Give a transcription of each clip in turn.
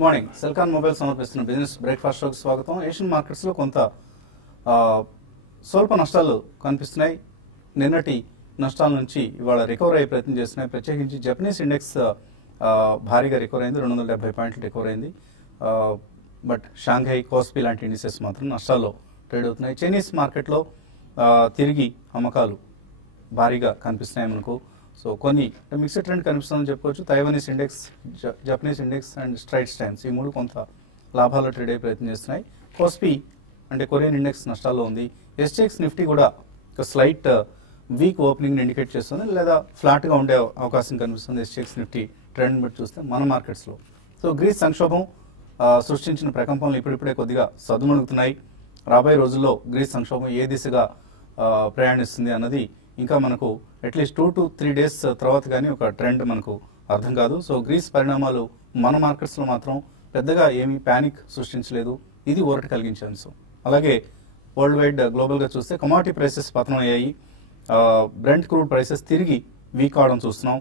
Good morning. Celkon mobile సమర్పిస్తున్న business breakfast షోకి స్వాగతం. ఏషియన్ మార్కెట్స్ లో కొంత స్వల్ప నష్టాలు కనిపిస్తున్నాయి. నిన్నటి నష్టాల నుంచి ఇవాళ రికవర్ అయ్యే ప్రయత్నం చేస్తున్నాయి. ప్రత్యేకించి జపనీస్ ఇండెక్స్ భారీగా రికవర్ అయింది, 270 పాయింట్లు రికవర్ అయింది. బట్ షాంఘై, కోస్పీ లాంటి ఇండిసెస్ మాత్రం నష్టాల్లో ట్రేడ్ అవుతున్నాయి. చైనీస్ మార్కెట్లో తిరిగి అమ్మకాలు భారీగా కనిపిస్తున్నాయి మనకు. సో కొన్ని మిక్స్డ్ ట్రెండ్ కనిపిస్తుందని చెప్పుకోవచ్చు. Taiwanese index, Japanese index and Strides times ఈ మూడు కొంత లాభాల్లో ట్రేడ్ అయ్యే ప్రయత్నం చేస్తున్నాయి. కోస్పీ అంటే కొరియన్ ఇండెక్స్ నష్టాల్లో ఉంది. ఎస్జెక్స్ నిఫ్టీ కూడా ఒక స్లైట్ వీక్ ఓపెనింగ్ ఇండికేట్ చేస్తుంది, లేదా ఫ్లాట్గా ఉండే అవకాశం కనిపిస్తుంది ఎస్జెక్స్ నిఫ్టీ ట్రెండ్ బట్టి చూస్తే మన మార్కెట్స్లో. సో గ్రీస్ సంక్షోభం సృష్టించిన ప్రకంపనలు ఇప్పుడిప్పుడే కొద్దిగా సద్దుమణుగుతున్నాయి. రాబోయే రోజుల్లో గ్రీస్ సంక్షోభం ఏ దిశగా ప్రయాణిస్తుంది అన్నది ఇంకా మనకు అట్లీస్ట్ 2 to 3 days తర్వాత కానీ ఒక ట్రెండ్ మనకు అర్థం కాదు. సో గ్రీస్ పరిణామాలు మన మార్కెట్స్లో మాత్రం పెద్దగా ఏమీ ప్యానిక్ సృష్టించలేదు. ఇది ఊరట కలిగించే అంశం. అలాగే వరల్డ్ వైడ్ గ్లోబల్గా చూస్తే కమాడిటీ ప్రైసెస్ పతనం అయ్యాయి. బ్రెంట్ క్రూడ్ ప్రైసెస్ తిరిగి వీక్ అవడం చూస్తున్నాం.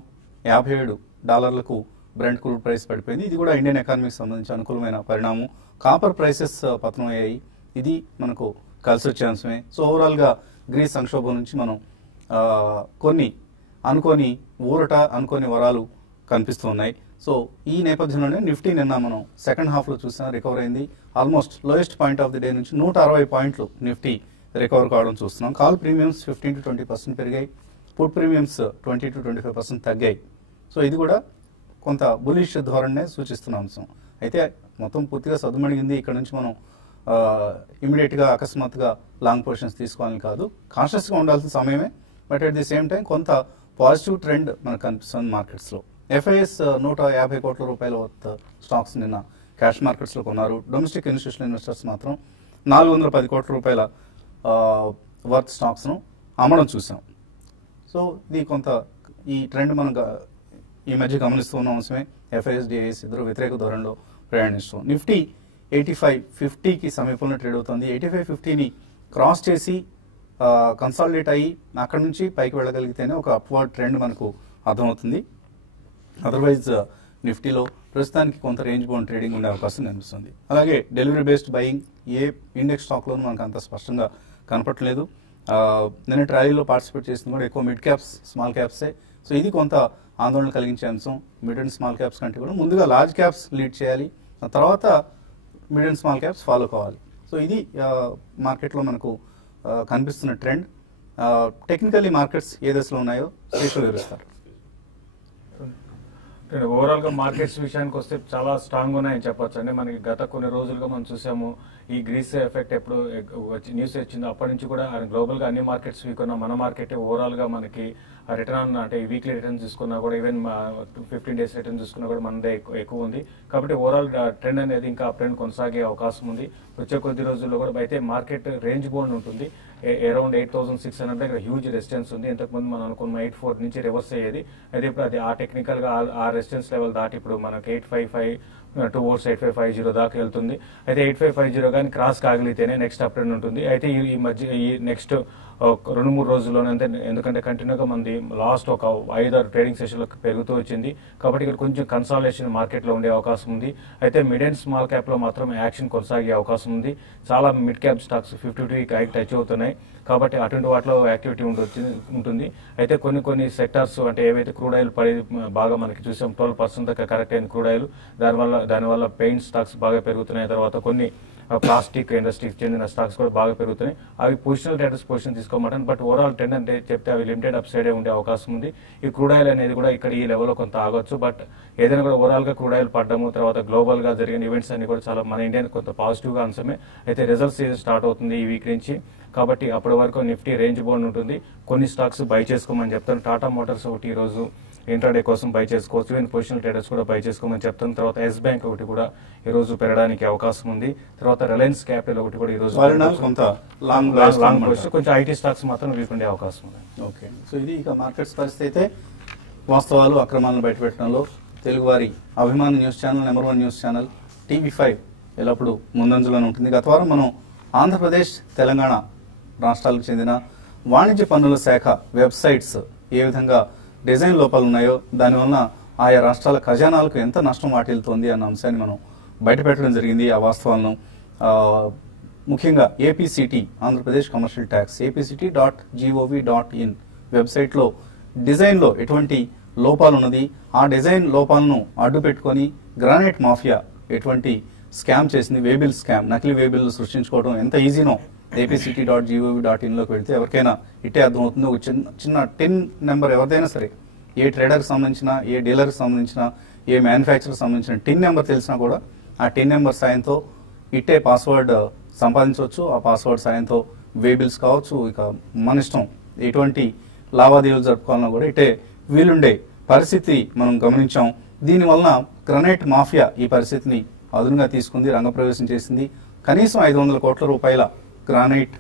$57 బ్రెంట్ క్రూడ్ ప్రైస్ పడిపోయింది. ఇది కూడా ఇండియన్ ఎకానమీకి సంబంధించి అనుకూలమైన పరిణామం. కాపర్ ప్రైసెస్ పతనం అయ్యాయి. ఇది మనకు కలిసి వచ్చే అంశమే. సో ఓవరాల్గా గ్రీస్ సంక్షోభం నుంచి మనం కొన్ని అనుకోని ఊరట, అనుకోని వరాలు కనిపిస్తున్నాయి. సో ఈ నేపథ్యంలోనే నిఫ్టీ నిన్న మనం సెకండ్ హాఫ్లో చూసినా రికవర్ అయింది. Almost lowest point of the day నుంచి 160 పాయింట్లు నిఫ్టీ రికవర్ కావడం చూస్తున్నాం. కాల్ ప్రీమియమ్స్ 15 to 20% పెరిగాయి. పుట్ ప్రీమియమ్స్ 20 to 25% తగ్గాయి. సో ఇది కూడా కొంత బులిష్ ధోరణినే సూచిస్తున్న అంశం. అయితే మొత్తం పూర్తిగా సద్దుమణిగింది. ఇక్కడ నుంచి మనం ఇమీడియట్గా అకస్మాత్తుగా లాంగ్ పొజిషన్స్ తీసుకోవాలని కాదు, కాన్షియస్గా ఉండాల్సిన సమయమే. But at the same time కొంత పాజిటివ్ ట్రెండ్ మనకు కనిపిస్తుంది మార్కెట్స్లో. ఎఫ్ఐఎస్ 150 కోట్ల రూపాయల వర్త్ స్టాక్స్ నిన్న క్యాష్ మార్కెట్స్లో కొన్నారు. డొమెస్టిక్ ఇన్స్టిట్యూషనల్ ఇన్వెస్టర్స్ మాత్రం 410 కోట్ల రూపాయల వర్త్ స్టాక్స్ను అమ్మడం చూసాం. సో ఇది కొంత ఈ ట్రెండ్ మనం ఈ మధ్య గమనిస్తూ ఉన్న అంశమే. ఎఫ్ఐఎస్, డిఐఎస్ ఇద్దరు వ్యతిరేక ధోరణిలో ప్రయాణిస్తాం. నిఫ్టీ 8550కి సమీపంలో ట్రేడ్ అవుతుంది. 8550ని క్రాస్ చేసి కన్సాలిడేట్ అయ్యి అక్కడ నుంచి పైకి వెళ్ళగలిగితేనే ఒక అప్వర్డ్ ట్రెండ్ మనకు అర్థమవుతుంది. అదర్వైజ్ నిఫ్టీలో ప్రస్తుతానికి కొంత రేంజ్ బౌండ్ ట్రేడింగ్ ఉండే అవకాశం కనిపిస్తుంది. అలాగే డెలివరీ బేస్డ్ బయింగ్ ఏ ఇండెక్స్ స్టాక్లోనూ మనకు అంత స్పష్టంగా కనపట్లేదు. నేను ర్యాలీలో పార్టిసిపేట్ చేసింది కూడా ఎక్కువ మిడ్ క్యాప్స్, స్మాల్ క్యాప్సే. సో ఇది కొంత ఆందోళన కలిగించే అంశం. మిడ్ అండ్ స్మాల్ క్యాప్స్ కంటే కూడా ముందుగా లార్జ్ క్యాప్స్ లీడ్ చేయాలి, ఆ తర్వాత mid and small caps follow కావాలి. సో ఇది మార్కెట్లో మనకు కనిపిస్తున్న ట్రెండ్. టెక్నికల్లీ మార్కెట్స్ ఏ దశలో ఉన్నాయో శ్రీషు వివరిస్తారు. ఓవరాల్ గా మార్కెట్స్ విషయానికి వస్తే చాలా స్ట్రాంగ్ ఉన్నాయని చెప్పొచ్చు అండి. మనకి గత కొన్ని రోజులుగా మనం చూసాము ఈ గ్రీస్ ఎఫెక్ట్ ఎప్పుడు న్యూస్ వచ్చిందో అప్పటి నుంచి కూడా గ్లోబల్ గా అన్ని మార్కెట్స్ వీక్ ఉన్న మన మార్కెట్ ఓవరాల్ గా మనకి రిటర్న్ అంటే వీక్లీ రిటర్న్ చూసుకున్నా కూడా ఈవెన్ 15 days రిటర్న్ చూసుకున్నా కూడా మనదే ఎక్కువ ఉంది. కాబట్టి ఓవరాల్ ట్రెండ్ అనేది ఇంకా ట్రెండ్ కొనసాగే అవకాశం ఉంది వచ్చే కొద్ది రోజుల్లో కూడా. అయితే మార్కెట్ రేంజ్ బౌండ్ ఉంటుంది. అరౌండ్ 8600 దగ్గర హ్యూజ్ రెసిస్టెన్స్ ఉంది. ఇంతకుముందు మనం అనుకున్న 84 నుంచి రివర్స్ అయ్యేది. అయితే ఇప్పుడు అది ఆ టెక్నికల్ గా ఆ రెసిస్టెన్స్ లెవెల్ దాటి ఇప్పుడు మనకి 855 towards 8550 దాకా వెళ్తుంది. అయితే 8550 కానీ క్రాస్ కాగలిగితేనే నెక్స్ట్ అప్ ట్రెండ్ ఉంటుంది. అయితే ఈ మధ్య ఈ నెక్స్ట్ 2-3 రోజుల్లోనే ఎందుకంటే కంటిన్యూగా మనది లాస్ట్ ఒక 5-6 ట్రేడింగ్ సెషన్లకు పెరుగుతూ వచ్చింది. కాబట్టి ఇక్కడ కొంచెం కన్సాలిడేషన్ మార్కెట్లో ఉండే అవకాశం ఉంది. అయితే మిడ్ అండ్ స్మాల్ క్యాప్ లో మాత్రం యాక్షన్ కొనసాగే అవకాశం ఉంది. చాలా మిడ్ క్యాప్ స్టాక్స్ 52 టచ్ అవుతున్నాయి. కాబట్టి అటువంటి వాటిలో యాక్టివిటీ ఉంటుంది. అయితే కొన్ని సెక్టార్స్ అంటే ఏవైతే క్రూడ్ ఆయిల్ పడి బాగా మనకి చూసాం 12% దాకా కరెక్ట్ అయిన క్రూడ్ ఆయిల్, దానివల్ల పెయింట్ స్టాక్స్ బాగా పెరుగుతున్నాయి. తర్వాత కొన్ని ప్లాస్టిక్ ఇండస్ట్రీకి చెందిన స్టాక్స్ కూడా బాగా పెరుగుతున్నాయి. అవి పొజిషనల్ ట్రేడర్స్ పొజిషన్ తీసుకోమంటారు. బట్ ఓవరాల్ ట్రెండ్ అంటే చెప్తే అవి లిమిటెడ్ అప్ సైడే ఉండే అవకాశం ఉంది. ఈ క్రూడ్ ఆయిల్ అనేది కూడా ఇక్కడ ఈ లెవెల్లో కొంత ఆగొచ్చు. బట్ ఏదైనా కూడా ఓవరాల్ గా క్రూడ్ ఆయిల్ పడ్డము, తర్వాత గ్లోబల్ గా జరిగిన ఈవెంట్స్ అన్ని కూడా చాలా మన ఇండియా కొంత పాజిటివ్ గా అంశమే. అయితే రిజల్ట్ సీజన్ స్టార్ట్ అవుతుంది ఈ వీక్ నుంచి. కాబట్టి అప్పటి వరకు నిఫ్టీ రేంజ్ బౌండ్ ఉంటుంది. కొన్ని స్టాక్స్ బై చేసుకోమని చెప్తాను. టాటా మోటార్స్ ఒకటి ఈ రోజు ఇంట్రాడే కోసం బై చేసుకోవచ్చు. ఈవెన్ పొజిషనల్ ట్రేడర్స్ కూడా బై చేసుకోమని చెప్తాను. తర్వాత ఎస్ బ్యాంక్ ఒకటి కూడా ఈ రోజు పెరగడానికి అవకాశం ఉంది. తర్వాత రిలయన్స్ క్యాపిటల్ ఒకటి కూడా ఈ రోజు కొంచెం ఐటీ స్టాక్స్ మాత్రం వీక్ ఉండే అవకాశం ఉంది. ఓకే, సో ఇది ఇక మార్కెట్స్ పరిస్థితి. అయితే వాస్తవాలు అక్రమాలను బయటపెట్టడంలో తెలుగువారి అభిమాన news channel, number 1 news channel TV5 ఎల్లప్పుడూ ముందంజలోనే ఉంటుంది. గత వారం మనం ఆంధ్రప్రదేశ్, తెలంగాణ రాష్ట్రాలకు చెందిన వాణిజ్య పన్నుల శాఖ వెబ్సైట్స్ ఏ విధంగా డిజైన్ లోపాలు ఉన్నాయో, దానివల్ల ఆయా రాష్ట్రాల ఖజానాలకు ఎంత నష్టం వాటిల్తోంది అన్న అంశాన్ని మనం బయటపెట్టడం జరిగింది ఆ వాస్తవాలను. ముఖ్యంగా ఏపీసీటీ, ఆంధ్రప్రదేశ్ కమర్షియల్ ట్యాక్స్, apct.gov.in వెబ్సైట్లో డిజైన్లో ఎటువంటి లోపాలు ఉన్నది, ఆ డిజైన్ లోపాలను అడ్డు పెట్టుకొని గ్రానైట్ మాఫియా ఎటువంటి స్కామ్ చేసింది, వేబిల్ స్కామ్, నకిలీ వేబిల్లు సృష్టించుకోవడం ఎంత ఈజీనో apct.gov.in లోకి వెళ్తే ఎవరికైనా ఇట్టే అర్థమవుతుంది. ఒక చిన్న టిన్ నెంబర్ ఎవరిదైనా సరే, ఏ ట్రేడర్కి సంబంధించిన, ఏ డీలర్కి సంబంధించిన, ఏ మ్యానుఫ్యాక్చర్కి సంబంధించిన టిన్ నెంబర్ తెలిసినా కూడా ఆ టిన్ నెంబర్ సాయంతో ఇట్టే పాస్వర్డ్ సంపాదించవచ్చు. ఆ పాస్వర్డ్ సాయంతో వేబిల్స్ కావచ్చు, ఇక మన ఇష్టం ఎటువంటి లావాదేవీలు జరుపుకోవాలన్నా కూడా ఇట్టే వీలుండే పరిస్థితి మనం గమనించాం. దీనివలన గ్రనైట్ మాఫియా ఈ పరిస్థితిని అదునుగా తీసుకుంది, రంగప్రవేశం చేసింది. కనీసం 500 కోట్ల రూపాయల గ్రానైట్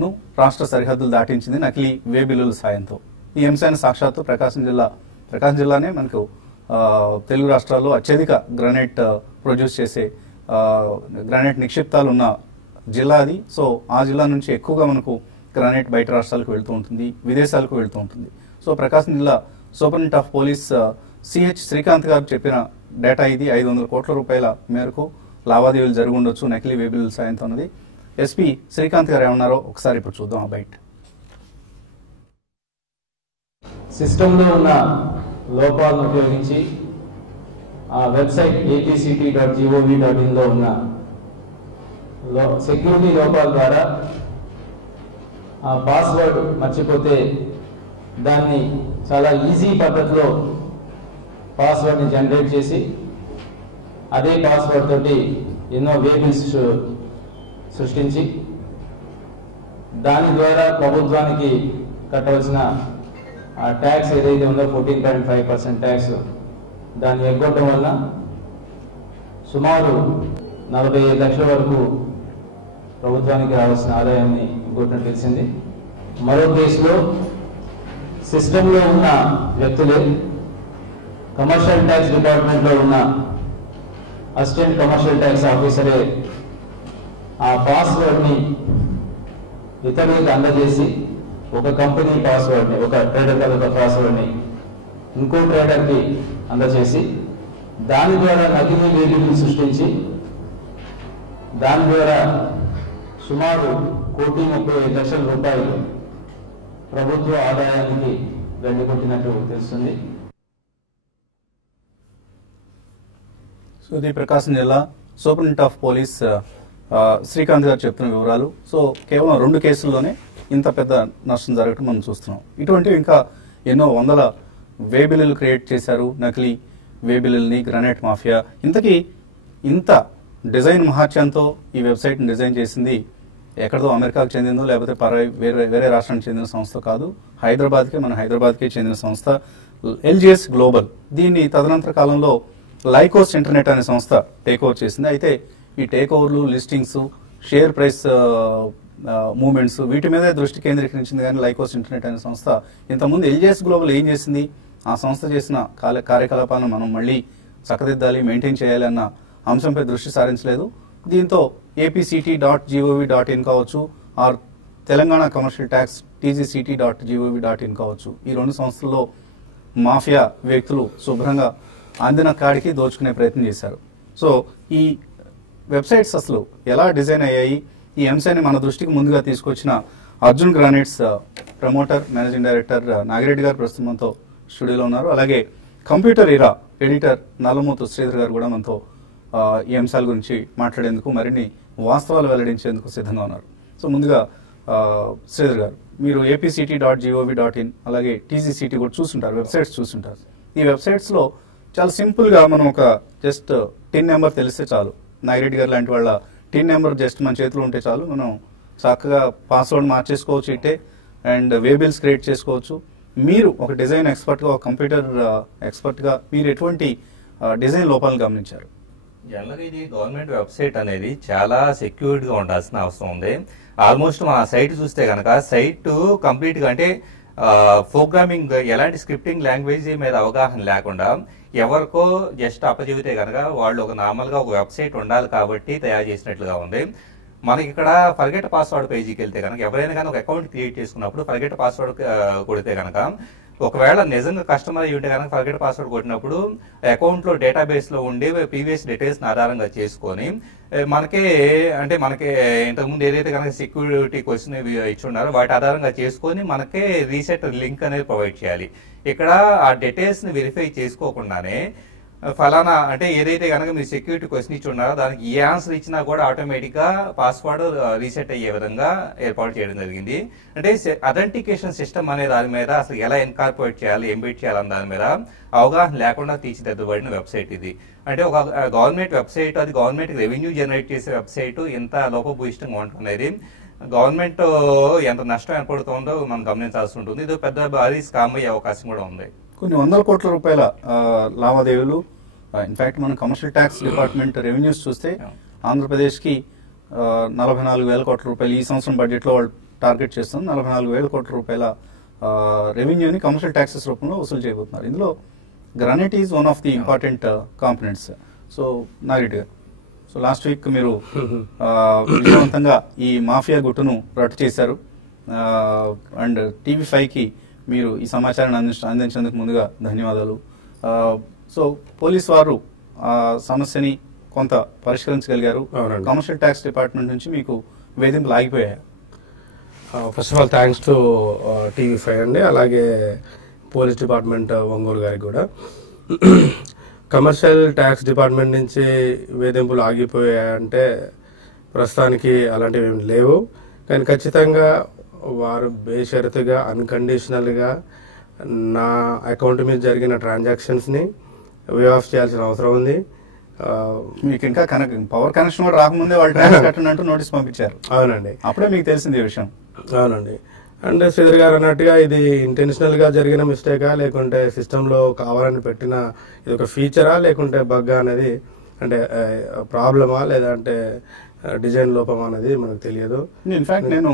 ను రాష్ట్ర సరిహద్దులు దాటించింది నకిలీ వేబిల్లుల సాయంతో. ఈ అంశాన్ని సాక్షాత్తు ప్రకాశం జిల్లానే మనకు తెలుగు రాష్ట్రాల్లో అత్యధిక గ్రానైట్ ప్రొడ్యూస్ చేసే గ్రానైట్ నిక్షిప్తాలు ఉన్న జిల్లా అది. సో ఆ జిల్లా నుంచి ఎక్కువగా మనకు గ్రానైట్ బయట రాష్ట్రాలకు వెళ్తూ ఉంటుంది, విదేశాలకు వెళ్తూ ఉంటుంది. సో ప్రకాశం జిల్లా superintendent of police CH Srikanth గారు చెప్పిన డేటా ఇది. 500 కోట్ల రూపాయల మేరకు లావాదేవీలు జరిగి ఉండొచ్చు నకిలీ వేబిల్ సాయంతో ఉన్నది. ఎస్పీ శ్రీకాంత్ గారు ఏమన్నారో ఒకసారి ఇప్పుడు చూద్దాం. ఆ బయట సిస్టంలో ఉన్న లోపాలను ఉపయోగించి ఆ వెబ్సైట్ apct.gov.in లో ఉన్న సెక్యూరిటీ లోపాల ద్వారా ఆ పాస్వర్డ్ మర్చిపోతే దాన్ని చాలా ఈజీ పద్ధతిలో పాస్వర్డ్ని జనరేట్ చేసి అదే పాస్వర్డ్ తోటి ఎన్నో వేబిల్స్ సృష్టించి దాని ద్వారా ప్రభుత్వానికి కట్టవలసిన ఆ ట్యాక్స్ ఏదైతే ఉందో 14.5% ట్యాక్స్ దాన్ని ఎగ్గొట్టడం వల్ల సుమారు 45 లక్షల వరకు ప్రభుత్వానికి రావాల్సిన ఆదాయాన్ని ఎగ్గొట్టినట్టు తెలిసింది. మరో కేసులో సిస్టంలో ఉన్న వ్యక్తులే కమర్షియల్ ట్యాక్స్ డిపార్ట్మెంట్లో ఉన్న అసిస్టెంట్ కమర్షియల్ ట్యాక్స్ ఆఫీసరే ఆ పాస్వర్డ్ని ఇతరులకు అందజేసి ఒక కంపెనీ పాస్వర్డ్ని, ఒక ట్రేడర్ యొక్క పాస్వర్డ్ని ఇంకో ట్రేడర్కి అందజేసి దాని ద్వారా నకిలీ వేబిల్ని సృష్టించి దాని ద్వారా సుమారు 1,35 లక్షల రూపాయలు ప్రభుత్వ ఆదాయానికి గండికొట్టినట్టు తెలుస్తుంది. సో ఇది ప్రకాశం జిల్లా సూపరింటెండెంట్ ఆఫ్ పోలీస్ శ్రీకాంత్ గారు చెప్తున్న వివరాలు. సో కేవలం 2 కేసుల్లోనే ఇంత పెద్ద నష్టం జరగటం మనం చూస్తున్నాం. ఇటువంటివి ఇంకా ఎన్నో వందల వేబిల్లులు క్రియేట్ చేశారు, నకిలీ వేబిల్లుల్ని గ్రానైట్ మాఫియా. ఇంతకీ ఇంత డిజైన్ మహాత్యంతో ఈ వెబ్సైట్ని డిజైన్ చేసింది ఎక్కడదో అమెరికాకు చెందిందో లేకపోతే వేరే రాష్ట్రానికి చెందిన సంస్థ కాదు, మన హైదరాబాద్కే చెందిన సంస్థ ఎల్జిఎస్ గ్లోబల్. దీన్ని తదనంతర కాలంలో లైకోస్ ఇంటర్నెట్ అనే సంస్థ టేక్ ఓవర్ చేసింది. అయితే ఈ టేక్ ఓవర్లు, లిస్టింగ్స్, షేర్ ప్రైస్ మూవ్మెంట్స్ వీటి మీదే దృష్టి కేంద్రీకరించింది. కానీ లైకోస్ ఇంటర్నెట్ అనే సంస్థ ఇంతకుముందు ఎల్జిఎస్ గ్లోబల్ ఏం చేసింది, ఆ సంస్థ చేసిన కార్యకలాపాలను మనం మళ్ళీ చక్కదిద్దాలి, మెయింటైన్ చేయాలి అన్న అంశంపై దృష్టి సారించలేదు. దీంతో apct.gov.in కావచ్చు, are Telangana commercial tax tgct.gov.in కావచ్చు, ఈ 2 సంస్థల్లో మాఫియా వ్యక్తులు శుభ్రంగా అందిన కాడికి దోచుకునే ప్రయత్నం చేశారు. సో ఈ వెబ్సైట్స్ అసలు ఎలా డిజైన్ అయ్యాయి, ఈ అంశాన్ని మన దృష్టికి ముందుగా తీసుకొచ్చిన Arjun granites promoter, managing director Nagireddy గారు ప్రస్తుతం మనతో స్టూడియోలో ఉన్నారు. అలాగే కంప్యూటర్ ఇరా ఎడిటర్ నల్లమూతు శ్రీధర్ గారు కూడా మనతో ఈ అంశాల గురించి మాట్లాడేందుకు, మరిన్ని వాస్తవాలు వెల్లడించేందుకు సిద్ధంగా ఉన్నారు. సో ముందుగా శ్రీధర్ గారు, మీరు apct.gov.in అలాగే TGCT కూడా చూస్తుంటారు, వెబ్సైట్స్ చూస్తుంటారు. ఈ వెబ్సైట్స్లో చాలా సింపుల్గా మనం ఒక జస్ట్ టిన్ నెంబర్ తెలిస్తే చాలు, నాగిరెడ్డి గారు లాంటి వాళ్ళ టిన్ నెంబర్ జస్ట్ మన చేతిలో ఉంటే చాలు, మనం చక్కగా పాస్వర్డ్ మార్చేసుకోవచ్చు ఇట్టే, అండ్ వేబిల్స్ క్రియేట్ చేసుకోవచ్చు. మీరు ఒక డిజైన్ ఎక్స్పర్ట్గా, ఒక కంప్యూటర్ ఎక్స్పర్ట్గా మీరు ఎటువంటి డిజైన్ లోపాలను గమనించారు? జనరల్గా ఇది గవర్నమెంట్ వెబ్సైట్ అనేది చాలా సెక్యూర్డ్ గా ఉండాల్సిన అవసరం ఉంది. ఆల్మోస్ట్ మన సైట్ చూస్తే కనుక సైట్ కంప్లీట్ గా అంటే ప్రోగ్రామింగ్ ఎలాంటి స్క్రిప్టింగ్ లాంగ్వేజ్ మీద అవగాహన లేకుండా ఎవరికో జస్ట్ అప్పచెబితే కనుక వాళ్ళు ఒక నార్మల్ గా ఒక వెబ్సైట్ ఉండాలి కాబట్టి తయారు చేసినట్లుగా ఉంది. మనకి ఇక్కడ ఫర్గెట్ పాస్వర్డ్ పేజీకి వెళ్తే కనుక ఎవరైనా కానీ ఒక అకౌంట్ క్రియేట్ చేసుకున్నప్పుడు ఫర్గెట్ పాస్వర్డ్ కొడితే కనుక ఒకవేళ నిజంగా కస్టమర్ అయ్యి ఉంటే కనుక ఫర్గెట్ పాస్వర్డ్ కొట్టినప్పుడు అకౌంట్ లో డేటాబేస్ లో ఉండే ప్రీవియస్ డీటెయిల్స్ ఆధారంగా చేసుకొని మనకి ఇంతకుముందు ఏదైతే కనుక సెక్యూరిటీ క్వశ్చన్ ఇచ్చి ఉన్నారో వాటి ఆధారంగా చేసుకొని మనకే రీసెట్ లింక్ అనేది ప్రొవైడ్ చేయాలి. ఇక్కడ ఆ డీటెయిల్స్ ని వెరిఫై చేసుకోకుండానే ఫలానా అంటే ఏదైతే కనుక మీరు సెక్యూరిటీ క్వశ్చన్ ఇచ్చి ఉన్నారో దానికి ఏ ఆన్సర్ ఇచ్చినా కూడా ఆటోమేటిక్ గా పాస్వర్డ్ రీసెట్ అయ్యే విధంగా ఏర్పాటు చేయడం జరిగింది. అంటే అథెంటికేషన్ సిస్టమ్ అనే దాని మీద అసలు ఎలా ఇన్కార్పొరేట్ చేయాలి, ఎంబెడ్ చేయాలని దాని మీద అవగాహన లేకుండా తీర్చిదిద్దబడిన వెబ్సైట్ ఇది. అంటే ఒక గవర్నమెంట్ వెబ్సైట్, అది గవర్నమెంట్ రెవెన్యూ జనరేట్ చేసే వెబ్సైట్ ఎంత లోపభూయిష్టంగా ఉంటుంది, గవర్నమెంట్ ఎంత నష్టం ఏర్పడుతుందో మనం గమనించాల్సి ఉంటుంది. ఇది పెద్ద భారీ స్కామ్ అయ్యే అవకాశం కూడా ఉంది. కొన్ని వందల కోట్ల రూపాయల లావాదేవీలు, ఇన్ఫాక్ట్ మనం కమర్షియల్ ట్యాక్స్ డిపార్ట్మెంట్ రెవెన్యూస్ చూస్తే ఆంధ్రప్రదేశ్కి 44,000 కోట్ల రూపాయలు ఈ సంవత్సరం బడ్జెట్లో వాళ్ళు టార్గెట్ చేస్తుంది. 44,000 కోట్ల రూపాయల రెవెన్యూని కమర్షియల్ ట్యాక్సెస్ రూపంలో వసూలు చేయబోతున్నారు. ఇందులో granite is one of the important components. So Nagireddy గారు, సో లాస్ట్ వీక్ మీరు విజయవంతంగా ఈ మాఫియా గుట్టును రట్టు చేశారు. అండ్ టీవీ5కి మీరు ఈ సమాచారాన్ని అందించేందుకు ముందుగా ధన్యవాదాలు. సో పోలీస్ వారు సమస్యని కొంత పరిష్కరించగలిగారు. కమర్షియల్ ట్యాక్స్ డిపార్ట్మెంట్ నుంచి మీకు వేధింపులు ఆగిపోయాయి. First of all thanks to TV5 అండి, అలాగే పోలీస్ డిపార్ట్మెంట్ ఒంగోలు గారికి కూడా. కమర్షియల్ ట్యాక్స్ డిపార్ట్మెంట్ నుంచి వేధింపులు ఆగిపోయాయంటే ప్రస్తుతానికి అలాంటివి ఏమి లేవు. కానీ ఖచ్చితంగా వారు బేషరతుగా అన్కండిషనల్గా నా అకౌంట్ మీద జరిగిన ట్రాన్సాక్షన్స్ని వే ఆఫ్ చేయాల్సిన అవసరం ఉంది. మీకు ఇంకా పవర్ కనెక్షన్ కూడా రాకముందే వాళ్ళు ట్యాక్స్ కట్టండి అంటూ నోటీస్ పంపించారు. అవునండి, అప్పుడే మీకు తెలిసింది ఈ విషయం. అవునండి. అండ్ శ్రీధర్ గారు అన్నట్టుగా ఇది ఇంటెన్షనల్ గా జరిగిన మిస్టేకా, లేకుంటే సిస్టమ్ లో కావాలని పెట్టిన ఇది ఒక ఫీచరా, లేకుంటే బగ్గా అనేది, అంటే ప్రాబ్లమా లేదంటే డిజైన్ లోపమా అనేది మనకు తెలియదు. ఇన్ఫాక్ట్ నేను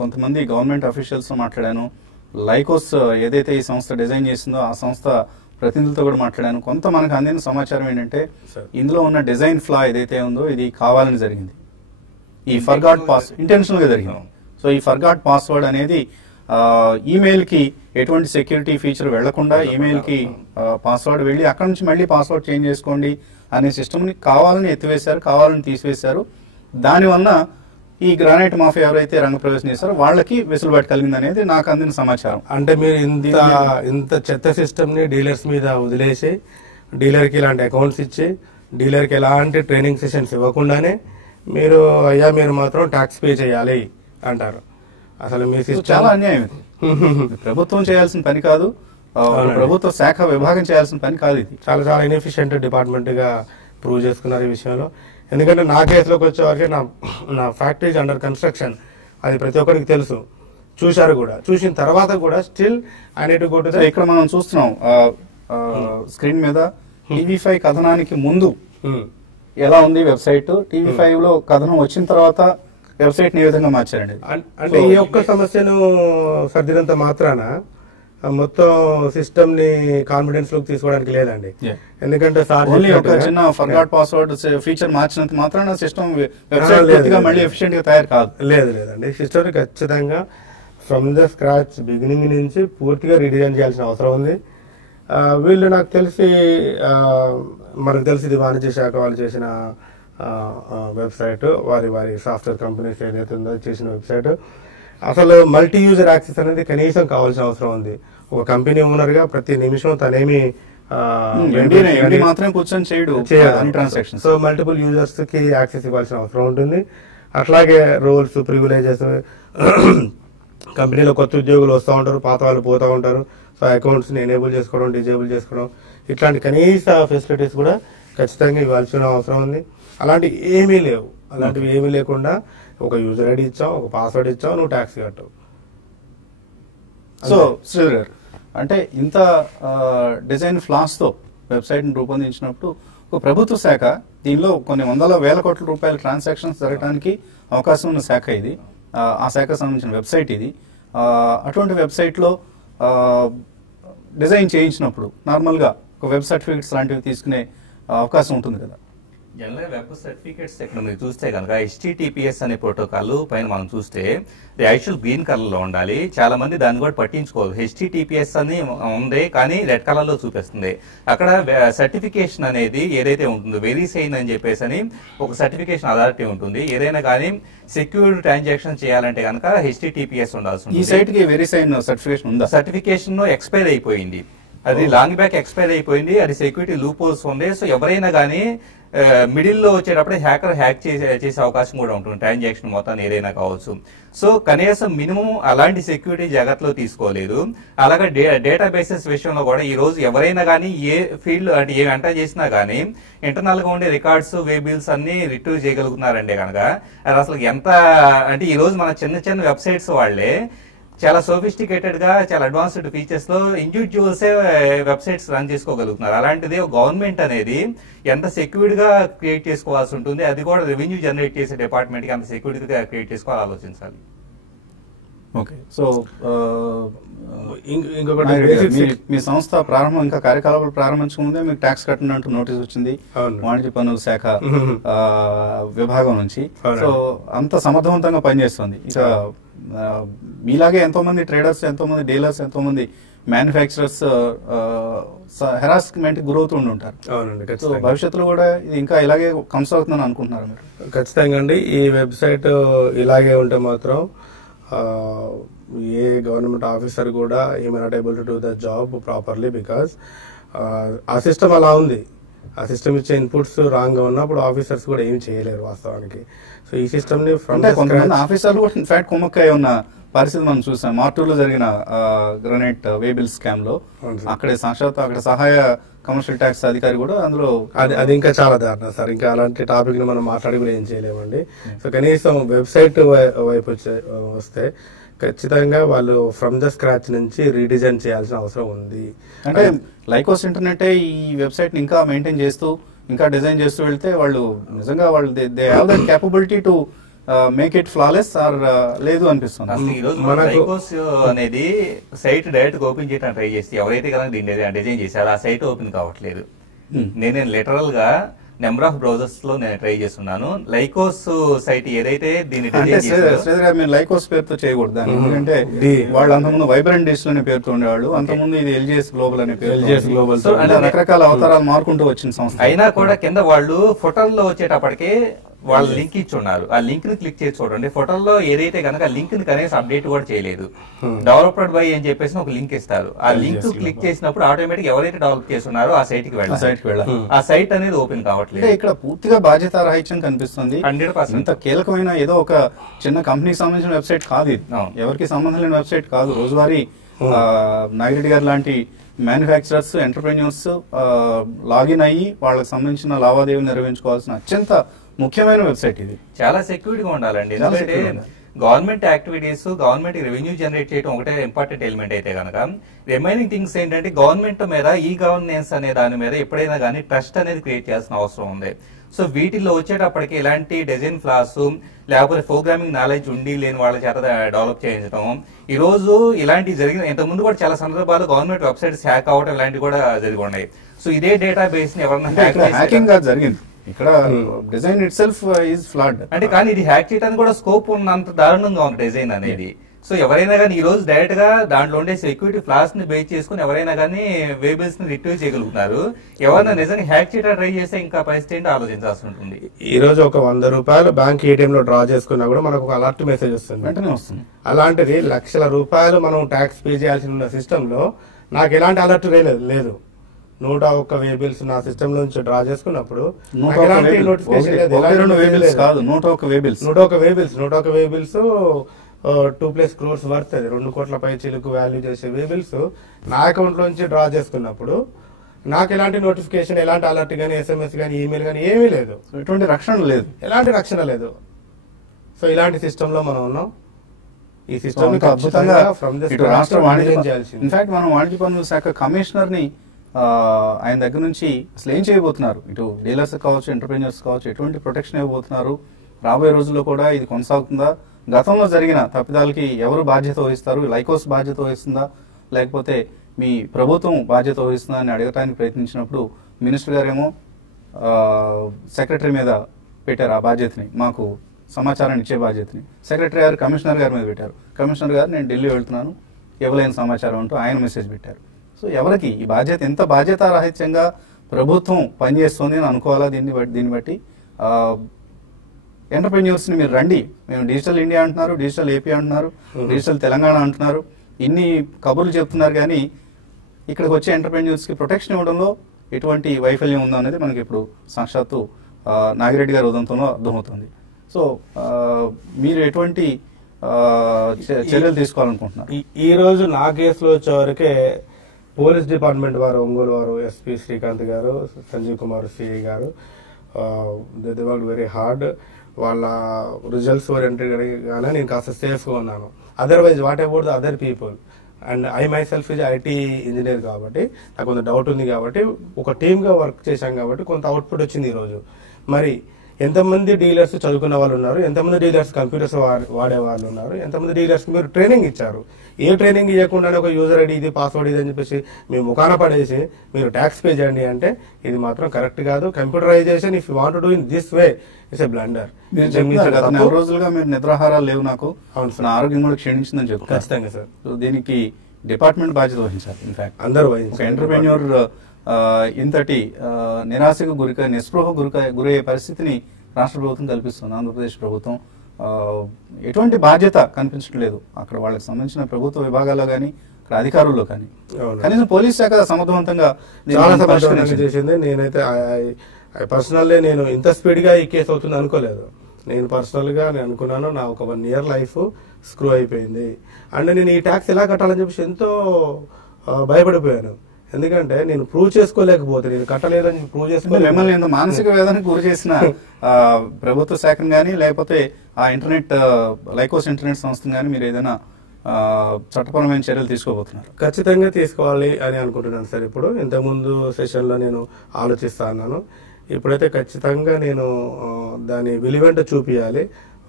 కొంతమంది గవర్నమెంట్ అఫీషియల్స్ తో మాట్లాడాను. లైకోస్ ఏదైతే ఈ సంస్థ డిజైన్ చేసిందో ఆ సంస్థ ప్రతినిధులతో కూడా మాట్లాడాను. కొంత మనకు అందిన సమాచారం ఏంటంటే ఇందులో ఉన్న డిజైన్ ఫ్లా ఏదైతే ఉందో ఇది కావాలని జరిగింది. ఈ ఫర్గాట్ పాస్ ఇంటెన్షనల్ గా జరిగింది. సో ఈ ఫర్గాట్ పాస్వర్డ్ అనేది ఈమెయిల్ కి ఎటువంటి సెక్యూరిటీ ఫీచర్ వెళ్లకుండా ఈమెయిల్ కి పాస్వర్డ్ వెళ్ళి అక్కడ నుంచి మళ్ళీ పాస్వర్డ్ చేంజ్ చేసుకోండి అనే సిస్టమ్ ని కావాలని ఎత్తివేశారు, కావాలని తీసివేశారు. దానివల్ల ఈ గ్రానైట్ మాఫియా ఎవరైతే రంగప్రవేశం చేశారో వాళ్ళకి వెసులుబాటు కలిగింది అనేది నాకు అందిన సమాచారం. అంటే మీరు ఇంత చెత్త సిస్టమ్ ని డీలర్స్ మీద వదిలేసి డీలర్ కి ఇలాంటి అకౌంట్స్ ఇచ్చి డీలర్ కి ఎలాంటి ట్రైనింగ్ సెషన్స్ ఇవ్వకుండానే మీరు మీరు మాత్రం ట్యాక్స్ పే చేయాలి అంటారు. అసలు మీ సిస్టమ్ చాలా అన్యాయం. ఇది ప్రభుత్వం చేయాల్సిన పని కాదు, ప్రభుత్వ శాఖ విభాగం చేయాల్సిన పని కాదు. ఇది చాలా చాలా ఇన్ఎఫిషియెంట్ డిపార్ట్మెంట్ గా ప్రూవ్ చేసుకున్నారు ఈ విషయంలో. ఎందుకంటే నా కేసులోకి వచ్చేవారికి నా ఫ్యాక్టరీస్ అండర్ కన్స్ట్రక్షన్, అది ప్రతి ఒక్కరికి తెలుసు, చూశారు కూడా. చూసిన తర్వాత కూడా still I need to go to the. ఇక్కడ మనం చూస్తున్నాం స్క్రీన్ మీద టీవీ5 కథనానికి ముందు ఎలా ఉంది వెబ్సైట్, టీవీ5 లో కథనం వచ్చిన తర్వాత వెబ్సైట్ ఏ విధంగా మార్చారండి. అంటే ఈ ఒక్క సమస్యను సర్దినంత మాత్రాన మొత్తం సిస్టమ్ ని కాన్ఫిడెన్స్ లోకి తీసుకోవడానికి లేదండి. ఎందుకంటే ఒక చిన్న ఫర్గాట్ పాస్వర్డ్ ఫీచర్ మార్చినంత మాత్రాన సిస్టమ్ వెబ్సైట్ మళ్ళీ ఎఫిషియెంట్ గా తయారు కాదు. లేదండి, సిస్టమ్ ఖచ్చితంగా ఫ్రమ్ ద స్క్రాచ్ బిగినింగ్ నుంచి పూర్తిగా రీడిజైన్ చేయాల్సిన అవసరం ఉంది. వీళ్ళు నాకు తెలిసి మనకు తెలిసి ఇది వాణిజ్య శాఖ వాళ్ళు చేసిన వెబ్సైట్, వారి సాఫ్ట్వేర్ కంపెనీస్ ఏదైతే ఉందో చేసిన వెబ్సైట్. అసలు మల్టీ యూజర్ యాక్సెస్ అనేది కనీసం కావాల్సిన అవసరం ఉంది. ఒక కంపెనీ ఓనర్ గా ప్రతి నిమిషం తనేమి మాత్రం కూర్చొని చేయడు, సో మల్టిపుల్ యూజర్స్ కి యాక్సెస్ ఇవ్వాల్సిన అవసరం ఉంటుంది. అట్లాగే రోల్స్, ప్రివిలేజెస్, కంపెనీలో కొత్త ఉద్యోగులు వస్తూ ఉంటారు, పాత వాళ్ళు పోతూ ఉంటారు. సో అకౌంట్స్ ని ఎనేబుల్ చేసుకోవడం, డిజేబుల్ చేసుకోవడం, ఇట్లాంటి కనీస ఫెసిలిటీస్ కూడా ఖచ్చితంగా ఇవ్వాల్సిన అవసరం ఉంది. అలాంటివి ఏమీ లేవు. అలాంటివి ఏమీ లేకుండా ఒక యూజర్ ఐడి ఇచ్చావు, ఒక పాస్వర్డ్ ఇచ్చావు, నువ్వు ట్యాక్స్ కట్టావు. సో శ్రీధర్ గారు, అంటే ఇంత డిజైన్ ఫ్లాస్ తో వెబ్సైట్ ని రూపొందించినప్పుడు ఒక ప్రభుత్వ శాఖ, దీనిలో కొన్ని వందల వేల కోట్ల రూపాయల ట్రాన్సాక్షన్స్ జరగడానికి అవకాశం ఉన్న శాఖ ఇది, ఆ శాఖకు సంబంధించిన వెబ్సైట్ ఇది. అటువంటి వెబ్సైట్ లో డిజైన్ చేయించినప్పుడు నార్మల్ గా ఒక వెబ్ సర్టిఫికెట్స్ లాంటివి తీసుకునే అవకాశం ఉంటుంది కదా. జనరల్ వెబ్ సర్టిఫికేట్స్ ఇక్కడ మీరు చూస్తే కనుక HTTPS అనే ప్రోటోకాల్ పైన మనం చూస్తే యాక్చువల్ గ్రీన్ కలర్ లో ఉండాలి. చాలా మంది దాన్ని కూడా పట్టించుకోదు. HTTPS అని ఉంది కానీ రెడ్ కలర్ లో చూపిస్తుంది. అక్కడ సర్టిఫికేషన్ అనేది ఏదైతే ఉంటుందో వెరిసైన్ అని చెప్పేసి అని ఒక సర్టిఫికేషన్ అథారిటీ ఉంటుంది. ఏదైనా కానీ సెక్యూర్డ్ ట్రాన్సాక్షన్ చేయాలంటే కనుక HTTPS ఉండాల్సి ఉంటుంది. ఈ సైట్ కి వెరిసైన్ సర్టిఫికేషన్ ఉందా? సర్టిఫికేషన్ ఎక్స్పైర్ అయిపోయింది. అది లాంగ్ బ్యాక్ ఎక్స్పైర్ అయిపోయింది. అది సెక్యూరిటీ లూప్ హోల్స్ ఉంది. సో ఎవరైనా కానీ మిడిల్ లో వచ్చేటప్పుడు హ్యాక్ చేసే అవకాశం కూడా ఉంటుంది. ట్రాన్సాక్షన్ మొత్తాన్ని ఏదైనా కావచ్చు. సో కనీసం మినిమం అలాంటి సెక్యూరిటీ జాగ్రత్తలో తీసుకోలేదు. అలాగే డేటాబేసెస్ విషయంలో కూడా ఈ రోజు ఎవరైనా కానీ ఏ ఫీల్డ్ అంటే ఏ ఎంటర్ చేసినా కానీ ఇంటర్నల్ గా ఉండే రికార్డ్స్ వేబిల్స్ అన్ని రిట్రీవ్ చేయగలుగుతున్నారంటే కనుక అది అసలు ఎంత అంటే ఈ రోజు మన చిన్న చిన్న వెబ్సైట్స్ వాళ్ళే చాలా సోఫిస్టికేటెడ్ గా చాలా అడ్వాన్స్డ్ ఫీచర్స్ లో ఇండివిజువల్స్ వెబ్సైట్స్ రన్ చేసుకోగలుగుతున్నారు. అలాంటిది గవర్నమెంట్ అనేది ఎంత సెక్యూర్డ్ గా క్రియేట్ చేసుకోవాల్సి ఉంటుంది. అది కూడా రెవెన్యూ జనరేట్ చేసే డిపార్ట్మెంట్ కి అంత సెక్యూర్డ్ గా క్రియేట్ చేసుకోవాలి ఆలోచించాలి. ఓకే. సో ఇంకొకటి మీ సంస్థ ప్రారంభం ఇంకా కార్యకలాపాలు ప్రారంభించకముందే మీకు ట్యాక్స్ కట్టినట్టు నోటీస్ వచ్చింది వాణిజ్య పన్నుల శాఖ విభాగం నుంచి. సో అంత సమర్థవంతంగా పనిచేస్తుంది. ఇక మీలాగే ఎంతో మంది ట్రేడర్స్, ఎంతో మంది డీలర్స్, ఎంతో మంది మ్యానుఫ్యాక్చరర్స్ హెరాస్మెంట్ గురవుతూ ఉంటారు. అవునండి. సో భవిష్యత్తులో కూడా ఇది ఇంకా ఇలాగే కొనసాగుతుందని అనుకుంటున్నారు మీరు? ఖచ్చితంగా అండి. ఈ వెబ్సైట్ ఇలాగే ఉంటే మాత్రం ఏ గవర్నమెంట్ ఆఫీసర్ కూడా ఈ may not able to do the job properly, because ఆ సిస్టమ్ అలా ఉంది. ఆ సిస్టమ్ ఇచ్చే ఇన్పుట్స్ రాంగ్ గా ఉన్నప్పుడు ఆఫీసర్స్ కూడా ఏం చేయలేరు వాస్తవానికి. సో ఈ సిస్టమ్ ని కొంతమంది ఆఫీసర్లు కూడా ఇన్ఫాక్ట్ కుమ్మక్కై ఉన్న పరిస్థితి మనం చూసాం. మార్టూర్లో జరిగిన గ్రనైట్ వేబిల్ స్కామ్ లో అక్కడే సాక్షాత్ అక్కడ సహాయ కమర్షియల్ ట్యాక్స్ అధికారి కూడా అందులో అది ఇంకా చాలా దారుణం సార్. ఇంకా అలాంటి టాపిక్ ని మనం మాట్లాడి కూడా ఏం చేయలేమండి. సో కనీసం వెబ్సైట్ వైపు వస్తే ఖచ్చితంగా వాళ్ళు ఫ్రమ్ ద స్క్రాచ్ నుంచి రీడిజైన్ చేయాల్సిన అవసరం ఉంది. అంటే లైకోస్ ఇంటర్నెట్ ఈ వెబ్సైట్ ని ఇంకా మెయింటైన్ చేస్తూ ఇంకా డిజైన్ చేస్తూ వెళ్తే వాళ్ళు నిజంగా వాళ్ళు they have that capability to make it flawless or లేదు అనిపిస్తుంది. అసలు ఈ రోజు లైకోస్ అనేది సైట్ డైరెక్ట్ గా ఓపెన్ చేయడానికి ట్రై చేసి ఎవరైతే కనుక దీన్ని డిజైన్ చేశారో ఆ సైట్ ఓపెన్ కావట్లేదు. నేను లిటరల్ గా నెంబర్ ఆఫ్ బ్రౌజర్స్ లో నేను ట్రై చేస్తున్నాను. లైకోస్ సైట్ ఏదైతే దీన్ని లైకోస్ పేరుతో చేయకూడదు దాన్ని, ఎందుకంటే వాళ్ళు అంతకుముందు వైబ్రెంట్ డిజిటల్ అనే పేరుతో ఉండేవాళ్ళు. అంతకుముందు ఇది LGS గ్లోబల్ అనే పేరు, LGS గ్లోబల్ రకరకాల అవతారాలు మారుకుంటూ వచ్చిన సంస్థ. అయినా కూడా కింద వాళ్ళు ఫోటోల్లో వచ్చేటప్పటికి వాళ్ళు లింక్ ఇచ్చి ఉన్నారు. ఆ లింక్ ని క్లిక్ చేసి చూడండి. ఫోటోల్లో ఏదైతే కనుక లింక్ ని కనీసం అప్డేట్ కూడా చేయలేదు. డెవలప్డ్ బై అని చెప్పేసి ఒక లింక్ ఇస్తారు. ఆ లింక్ క్లిక్ చేసినప్పుడు ఆటోమేటిక్ ఎవరైతే డెవలప్ చేస్తున్నారో ఆ సైట్ కి వెళ్ళాలి. ఆ సైట్ అనేది ఓపెన్ కావట్లేదు. ఇక్కడ పూర్తిగా బాధ్యత రాహిత్యం కనిపిస్తుంది. 100% ఇంత కీలకమైన ఏదో ఒక చిన్న కంపెనీకి సంబంధించిన వెబ్సైట్ కాదు ఇది. ఎవరికి సంబంధం లేని వెబ్సైట్ కాదు. రోజువారీ నాగిరెడ్డి గారు లాంటి మ్యానుఫ్యాక్చరర్స్, ఎంటర్ప్రెన్యూర్స్ లాగిన్ అయ్యి వాళ్ళకి సంబంధించిన లావాదేవీలు నిర్వహించుకోవాల్సిన అత్యంత ముఖ్యమైన వెబ్సైట్ ఇది. చాలా సెక్యూరిటీగా ఉండాలండి. ఎందుకంటే government activities, government revenue generate చేయడం ఒకటే ఇంపార్టెంట్ ఎలిమెంట్ అయితే కనుక రిమైనింగ్ థింగ్స్ ఏంటంటే గవర్నమెంట్ మీద ఈ గవర్నెన్స్ అనే దాని మీద ఎప్పుడైనా కానీ ట్రస్ట్ అనేది క్రియేట్ చేయాల్సిన అవసరం ఉంది. సో వీటిల్లో వచ్చేటప్పటికి ఇలాంటి డిజైన్ ఫ్లాస్ లేకపోతే ప్రోగ్రామింగ్ నాలెడ్జ్ ఉండి లేని వాళ్ళ చేత డెవలప్ చేయించడం ఈ రోజు ఇలాంటి జరిగిన ఇంతకుముందు కూడా చాలా సందర్భాలు గవర్నమెంట్ వెబ్సైట్స్ హ్యాక్ అవడం ఇలాంటివి కూడా జరిగి ఉన్నాయి. సో ఇదే డేటా బేస్ ని ఎవరైనా హ్యాకింగ్ జరిగింది. ఇక్కడ డిజైన్ ఇట్ సెల్ఫ్ ఈజ్ ఫ్లాడ్. అంటే కానీ ఇది హ్యాక్ చేయడానికి కూడా స్కోప్ ఉన్నంత దారుణంగా ఉంది డిజైన్ అనేది. సో ఎవరైనా కానీ ఈ రోజు డైరెక్ట్ గా దాంట్లో ఉండే సెక్యూరిటీ ఫ్లాస్ ని బేస్ చేసుకుని ఎవరైనా కానీ వేబిల్స్ ని రిట్రీవ్ చేయగలుగుతున్నారు. ఎవరైనా నిజంగా హ్యాక్ చేయడానికి ట్రై చేస్తే ఇంకా పరిస్థితి ఏంటో ఆలోచించాల్సి ఉంటుంది. ఈ రోజు ఒక 100 రూపాయలు బ్యాంక్ ATM లో డ్రా చేసుకున్నా కూడా మనకు ఒక అలర్ట్ మెసేజ్ వస్తుంది, వెంటనే వస్తుంది. అలాంటిది లక్షల రూపాయలు మనం ట్యాక్స్ పే చేయాల్సిన సిస్టమ్ లో నాకు ఎలాంటి అలర్ట్ లేదు. 101 వేబిల్స్ నా సిస్టమ్ నుంచి డ్రా చేసుకున్నప్పుడు 101 వేబిల్స్ 2+ crores వర్త్, అది 2 కోట్ల పై చిలుకు వాల్యూ చేసే వేబిల్స్ నా అకౌంట్ నుంచి డ్రా చేసుకున్నప్పుడు నాకు ఎలాంటి నోటిఫికేషన్, ఎలాంటి అలర్ట్ గానీ, SMS గానీ, ఈమెయిల్ గానీ ఏమీ లేదు. ఎటువంటి రక్షణ లేదు, ఎలాంటి రక్షణ లేదు. సో ఇలాంటి సిస్టమ్ లో మనం ఉన్నాం. ఈ సిస్టమ్ అద్భుతంగా రాష్ట్ర వాణిజ్య ఇన్ఫాక్ట్ మనం వాణిజ్య పన్నుల శాఖ కమిషనర్ ని ఆయన దగ్గర నుంచి అసలు ఏం చేయబోతున్నారు, ఇటు డీలర్స్ కావచ్చు, ఎంటర్ప్రెన్యూర్స్ కావచ్చు, ఎటువంటి ప్రొటెక్షన్ ఇవ్వబోతున్నారు, రాబోయే రోజుల్లో కూడా ఇది కొనసాగుతుందా, గతంలో జరిగిన తప్పిదాలకి ఎవరు బాధ్యత వహిస్తారు, లైకోస్ బాధ్యత వహిస్తుందా లేకపోతే మీ ప్రభుత్వం బాధ్యత వహిస్తుందా అని అడగటానికి ప్రయత్నించినప్పుడు మినిస్టర్ గారేమో సెక్రటరీ మీద పెట్టారు ఆ బాధ్యతని, మాకు సమాచారాన్ని ఇచ్చే బాధ్యతని. సెక్రటరీ గారు కమిషనర్ గారి మీద పెట్టారు. కమిషనర్ గారు నేను ఢిల్లీ వెళ్తున్నాను, ఇవ్వలేని సమాచారం అంటూ ఆయన మెసేజ్ పెట్టారు. సో ఎవరికి ఈ బాధ్యత, ఎంత బాధ్యతారాహిత్యంగా ప్రభుత్వం పనిచేస్తుంది అని అనుకోవాలా? దీన్ని బట్టి ఎంటర్ప్రెన్యూర్స్ని మీరు రండి, మేము డిజిటల్ ఇండియా అంటున్నారు, డిజిటల్ ఏపీ అంటున్నారు, డిజిటల్ తెలంగాణ అంటున్నారు, ఇన్ని కబుర్లు చెప్తున్నారు, కానీ ఇక్కడికి వచ్చే ఎంటర్ప్రెన్యూర్స్కి ప్రొటెక్షన్ ఇవ్వడంలో ఎటువంటి వైఫల్యం ఉందో అనేది మనకి ఇప్పుడు సాక్షాత్తు నాగిరెడ్డి గారి ఉదంతంలో అర్థమవుతుంది. సో మీరు ఎటువంటి చర్యలు తీసుకోవాలనుకుంటున్నారు? ఈ రోజు నా కేసులో వచ్చేవరకే పోలీస్ డిపార్ట్మెంట్ వారు, ఒంగోలు వారు, ఎస్పీ శ్రీకాంత్ గారు, సంజీవ్ కుమార్ సిఐ గారు, దే వర్క్ వెరీ హార్డ్. వాళ్ళ రిజల్ట్స్ ఓరియంటెడ్గానే నేను కాస్త సేఫ్గా ఉన్నాను. Otherwise what about the other people? And I my self is IT engineer కాబట్టి నాకు కొంత డౌట్ ఉంది, కాబట్టి ఒక టీమ్గా వర్క్ చేశాం కాబట్టి కొంత అవుట్పుట్ వచ్చింది ఈరోజు. మరి ఎంతమంది డీలర్స్ చదువుకున్న వాళ్ళు ఉన్నారు, ఎంతమంది డీలర్స్ కంప్యూటర్స్ వాడే వాళ్ళు ఉన్నారు, ఎంతమంది డీలర్స్కి మీరు ట్రైనింగ్ ఇచ్చారు? ఏ ట్రైనింగ్ ఇవ్వకుండానే ఒక యూజర్ ఐడి ఇది, పాస్వర్డ్ ఇది అని చెప్పేసి మీ ముఖాన పడేసి మీరు ట్యాక్స్ పే చేయండి అంటే ఇది మాత్రం కరెక్ట్ కాదు. Computerization if you want to do in this way it's a blunder. గత 4 రోజులుగా మీరు నిద్రాహారాలు లేవు, నాకు నా ఆరోగ్యం కూడా క్షీణించిందని చెప్తారు. ఖచ్చితంగా సార్. దీనికి డిపార్ట్మెంట్ బాధ్యత వహించాలి. ఇన్ఫాక్ట్ అందరూ ఒక ఎంటర్ప్రెన్యూర్ ఇంతటి నిరాశకు నిస్పృహ గురయ్యే పరిస్థితిని రాష్ట్ర ప్రభుత్వం కల్పిస్తుంది. ఆంధ్రప్రదేశ్ ప్రభుత్వం ఎటువంటి బాధ్యత కనిపించట్లేదు అక్కడ వాళ్ళకి సంబంధించిన ప్రభుత్వ విభాగాల్లో కానీ, అక్కడ అధికారుల్లో కానీ. కనీసం పోలీస్ శాఖ సమర్థవంతంగా చాలా సమర్థవంతంగా చేసింది. నేనైతే పర్సనల్లీ నేను ఇంత స్పీడ్ గా ఈ కేసు అవుతుంది అనుకోలేదు. నేను పర్సనల్ గా నేను అనుకున్నాను, నా ఒక 1 year లైఫ్ స్క్రూ అయిపోయింది. అండ్ నేను ఈ ట్యాక్స్ ఎలా కట్టాలని చెప్పేసి ఎంతో భయపడిపోయాను. ఎందుకంటే నేను ప్రూవ్ చేసుకోలేకపోతే, నేను కట్టలేదని ప్రూవ్ చేసుకోలేదు. మిమ్మల్ని ఎంత మానసిక వేదనకు గురి చేసిన ప్రభుత్వ శాఖను కానీ, లేకపోతే ఆ ఇంటర్నెట్ లైకోస్ ఇంటర్నెట్ సంస్థను కానీ మీరు ఏదైనా చట్టపరమైన చర్యలు తీసుకోబోతున్నారు? ఖచ్చితంగా తీసుకోవాలి అని అనుకుంటున్నాను సార్. ఇప్పుడు ఇంతకుముందు సెషన్లో నేను ఆలోచిస్తా అన్నాను. ఇప్పుడైతే ఖచ్చితంగా నేను దాని విలువెంట చూపించాలి.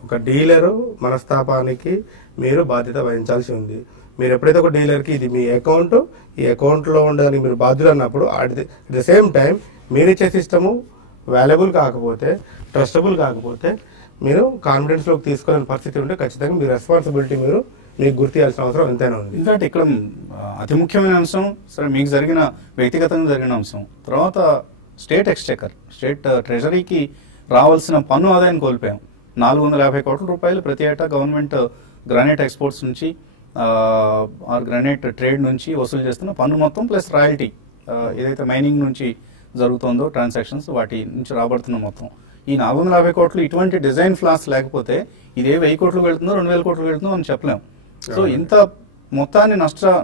ఒక డీలరు మనస్తాపానికి మీరు బాధ్యత వహించాల్సి ఉంది. మీరు ఎప్పుడైతే ఒక డీలర్కి ఇది మీ అకౌంట్, ఈ అకౌంట్లో ఉండడానికి మీరు బాధ్యులు అన్నప్పుడు అట్ ద సేమ్ టైం మీరు ఇచ్చే సిస్టము వాల్యుబుల్ కాకపోతే, ట్రస్టబుల్ కాకపోతే, మీరు కాన్ఫిడెన్స్లోకి తీసుకోలేని పరిస్థితి ఉంటే ఖచ్చితంగా మీ రెస్పాన్సిబిలిటీ మీకు గుర్తించాల్సిన అవసరం ఎంతైనా ఉంది. ఇన్ఫాక్ట్ ఇక్కడ అతి ముఖ్యమైన అంశం సరే మీకు వ్యక్తిగతంగా జరిగిన అంశం, తర్వాత స్టేట్ ఎక్స్చెకర్, స్టేట్ ట్రెజరీకి రావాల్సిన పన్ను ఆదాయాన్ని కోల్పోయాం. 450 కోట్ల రూపాయలు ప్రతి ఏటా గవర్నమెంట్ గ్రానైట్ ఎక్స్పోర్ట్స్ నుంచి గ్రానైట్ ట్రేడ్ నుంచి వసూలు చేస్తున్న పన్ను మొత్తం ప్లస్ రాయల్టీ ఏదైతే మైనింగ్ నుంచి జరుగుతుందో ట్రాన్సాక్షన్స్ వాటి నుంచి రాబడుతున్న మొత్తం ఈ 450 కోట్లు ఇటువంటి డిజైన్ ఫ్లాస్ లేకపోతే ఇదే 1000 కోట్లు వెళ్తుందో 2000 కోట్లు వెళ్తుందో అని చెప్పలేం. సో ఇంత మొత్తాన్ని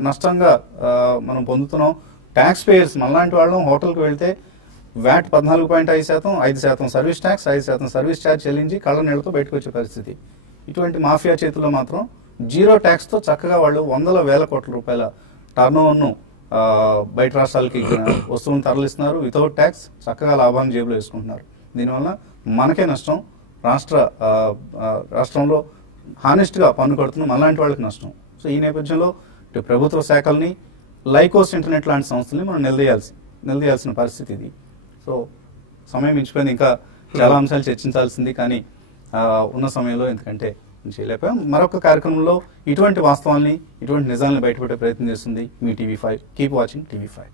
నష్టంగా మనం పొందుతున్నాం. ట్యాక్స్ పేయర్స్ మనలాంటి వాళ్ళం హోటల్కి వెళ్తే VAT 14.5%, 5% service tax, 5% service charge చెల్లించి కళ్ళ నీళ్ళతో బయటకు వచ్చే పరిస్థితి. ఇటువంటి మాఫియా చేతుల్లో మాత్రం 0 ట్యాక్స్తో చక్కగా వాళ్ళు 100,000 కోట్ల రూపాయల టర్నోవర్ను బయట రాష్ట్రాలకి వస్తువులను తరలిస్తున్నారు. వితౌట్ ట్యాక్స్ చక్కగా లాభాన్ని జేబులో వేసుకుంటున్నారు. దీనివల్ల మనకే నష్టం, రాష్ట్రంలో హానెస్ట్గా పన్ను కడుతున్న మనలాంటి వాళ్ళకి నష్టం. సో ఈ నేపథ్యంలో ఇటు ప్రభుత్వ శాఖల్ని, లైకోస్ ఇంటర్నెట్ లాంటి సంస్థల్ని మనం నిలదీయాల్సిన పరిస్థితి ఇది. సో సమయం మించిపోయింది, ఇంకా చాలా అంశాలు చర్చించాల్సింది, కానీ ఉన్న సమయంలో ఎందుకంటే చేయలేకపోయాం. మరొక కార్యక్రమంలో ఇటువంటి వాస్తవాల్ని, ఇటువంటి నిజాలను బయటపెట్టే ప్రయత్నం చేస్తుంది మీ TV5. Keep watching TV5.